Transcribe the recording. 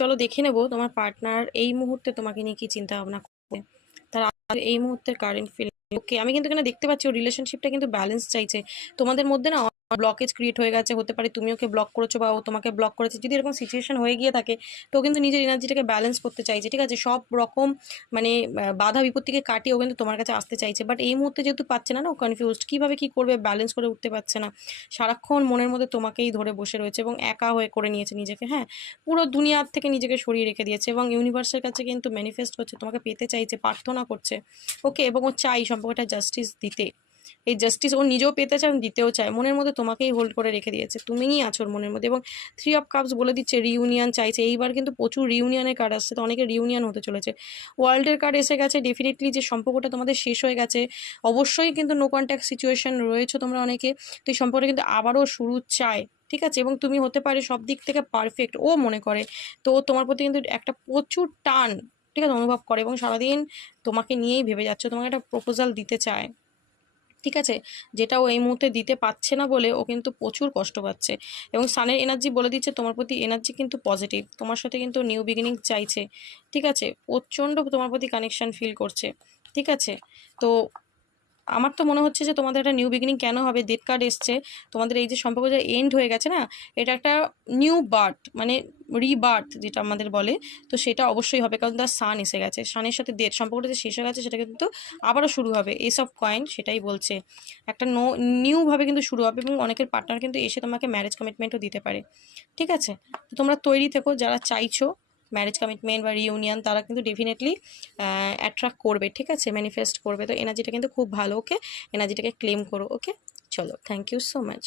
চলো দেখে নেবো তোমার পার্টনার এই মুহূর্তে তোমাকে নিয়ে কি চিন্তা ভাবনা করছে, তার এই মুহূর্তের কারেন্ট ফিলিং। ওকে, আমি কিন্তু এখানে দেখতে পাচ্ছি ওর রিলেশনশিপটা কিন্তু ব্যালেন্স চাইছে। তোমাদের মধ্যে না ব্লকেজ ক্রিয়েট হয়ে গেছে, হতে পারে তুমি ওকে ব্লক করেছো বা ও তোমাকে ব্লক করেছে। যদি এরকম সিচুয়েশন হয়ে গিয়ে থাকে তো ও কিন্তু নিজের এনার্জিটাকে ব্যালেন্স করতে চাইছে, ঠিক আছে, সব রকম মানে বাধা বিপত্তিকে কাটিয়ে ও কিন্তু তোমার কাছে আসতে চাইছে। বাট এই মুহূর্তে যেহেতু পাচ্ছে না, ও কনফিউজড, কীভাবে কী করবে, ব্যালেন্স করে উঠতে পারছে না। সারাক্ষণ মনের মধ্যে তোমাকেই ধরে বসে রয়েছে এবং একা হয়ে করে নিয়েছে নিজেকে। হ্যাঁ, পুরো দুনিয়ার থেকে নিজেকে সরিয়ে রেখে দিয়েছে এবং ইউনিভার্সের কাছে কিন্তু ম্যানিফেস্ট করছে, তোমাকে পেতে চাইছে, প্রার্থনা করছে। ওকে, এবং ও চাই সম্পর্কটা জাস্টিস দিতে। এই জাস্টিস ও নিজেও পেতে চায়, দিতেও চায়। মনের মধ্যে তোমাকেই হোল্ড করে রেখে দিয়েছে, তুমিই আছো ওর মনের মধ্যে। এবং 3 অফ কাপস বলে দিচ্ছে রিউনিয়ন চাইছে। এইবার কিন্তু প্রচুর রিউনিয়নের কার্ড আসছে, তো অনেকের রিউনিয়ন হতে চলেছে। ওয়ার্ল্ডের কার্ড এসে গেছে। ডেফিনেটলি যে সম্পর্কটা তোমাদের শেষ হয়ে গেছে, অবশ্যই কিন্তু নো কন্ট্যাক্ট সিচুয়েশন রয়েছে তোমরা অনেকে। তো এই সম্পর্কটা কিন্তু আবারও শুরু চায়, ঠিক আছে। এবং তুমি হতে পারে সব দিক থেকে পারফেক্ট ও মনে করে। তো ও তোমার প্রতি কিন্তু একটা প্রচুর টান, ঠিক আছে, অনুভব করে এবং সারাদিন তোমাকে নিয়েই ভেবে যাচ্ছে, তোমাকে একটা প্রপোজাল দিতে চায়, ঠিক আছে। যেটা ও এই মুহূর্তে দিতে পারছে না বলে ও কিন্তু প্রচুর কষ্ট পাচ্ছে। এবং সানের এনার্জি বলে দিচ্ছে তোমার প্রতি এনার্জি কিন্তু পজিটিভ, তোমার সাথে কিন্তু নিউ বিগিনিং চাইছে, ঠিক আছে। প্রচণ্ড তোমার প্রতি কানেকশন ফিল করছে, ঠিক আছে। তো আমার তো মনে হচ্ছে যে তোমাদের একটা নিউ বিগিনিং কেন হবে, ডেথ কার্ড এসছে। তোমাদের এই যে সম্পর্ক যে এন্ড হয়ে গেছে না, এটা একটা নিউ বার্থ, মানে রিবার্থ যেটা আমাদের বলে, তো সেটা অবশ্যই হবে। কারণ তার সান এসে গেছে, সানের সাথে ডেথ সম্পর্কটা যে শেষ হয়ে গেছে সেটা কিন্তু আবারও শুরু হবে। এস অফ কয়েন সেটাই বলছে, একটা নিউভাবে কিন্তু শুরু হবে। এবং অনেকের পার্টনার কিন্তু এসে তোমাকে ম্যারেজ কমিটমেন্টও দিতে পারে, ঠিক আছে। তো তোমরা তৈরি থেকো, যারা চাইছো ম্যারেজ কমিটমেন্ট বা রিউনিয়ন, তারা কিন্তু ডেফিনেটলি অ্যাট্রাক্ট করবে, ঠিক আছে, ম্যানিফেস্ট করবে। তো এনার্জিটা কিন্তু খুব ভালো। ওকে, এনার্জিটাকে ক্লেম করো। ওকে, চলো, থ্যাংক ইউ সো মাচ।